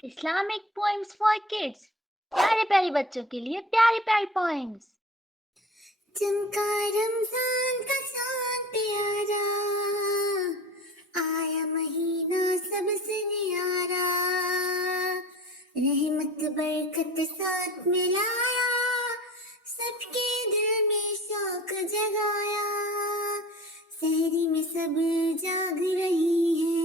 Islamic poems for kids. प्यारे प्यारे बच्चों के लिए प्यारी प्यारी poems. चमका रमजान का चांद प्यारा, आया महीना सबसे न्यारा, रहमत बरकत साथ मिलाया, सबके दिल में शौक जगाया, सहरी में सब जाग रही है,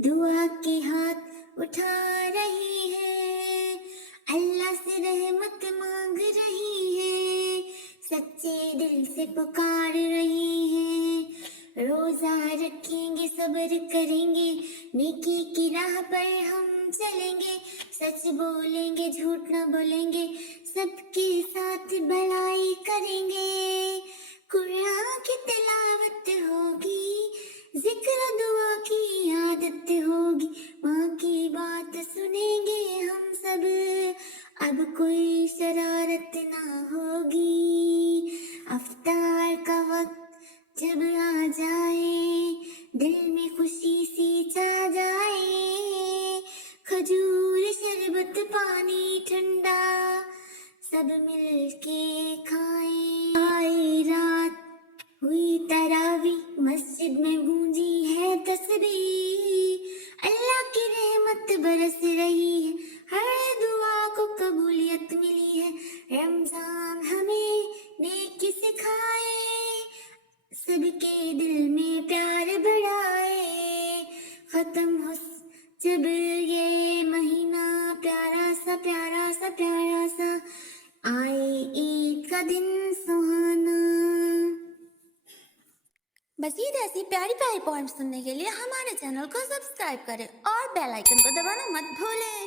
दुआ के हाथ उठा रही है, अल्लाह से रहमत मांग रही है, सच्चे दिल से पुकार रही है, रोजा रखेंगे सब्र करेंगे, नेकी की राह पर हम चलेंगे, सच बोलेंगे झूठ न बोलेंगे, सबके साथ भलाई करेंगे, कुरान की तिलावत होगी, जिक्र दुआ की आदत होगी, माँ की बात सुनेंगे हम सब, अब कोई शरारत ना होगी, अफ्तार का वक्त जब आ जाए, दिल में खुशी सी छा जाए, खजूर शरबत पानी ठंडा, सब मिल के खाएं, आए रात हुई तरावी, मस्जिद में गूंजी है तस्बीह, अल्लाह की रहमत बरस रही है, हर दुआ को कबूलियत मिली है, रमजान हमें नेकी सिखाए, सबके दिल में प्यार बढ़ाए, खत्म हो जब ये महीना, प्यारा सा प्यारा सा प्यारा सा, आए ईद का दिन सुहाना। मज़ीद ऐसी प्यारी प्यारी पोएम्स सुनने के लिए हमारे चैनल को सब्सक्राइब करें और बेल आइकन को दबाना मत भूलें।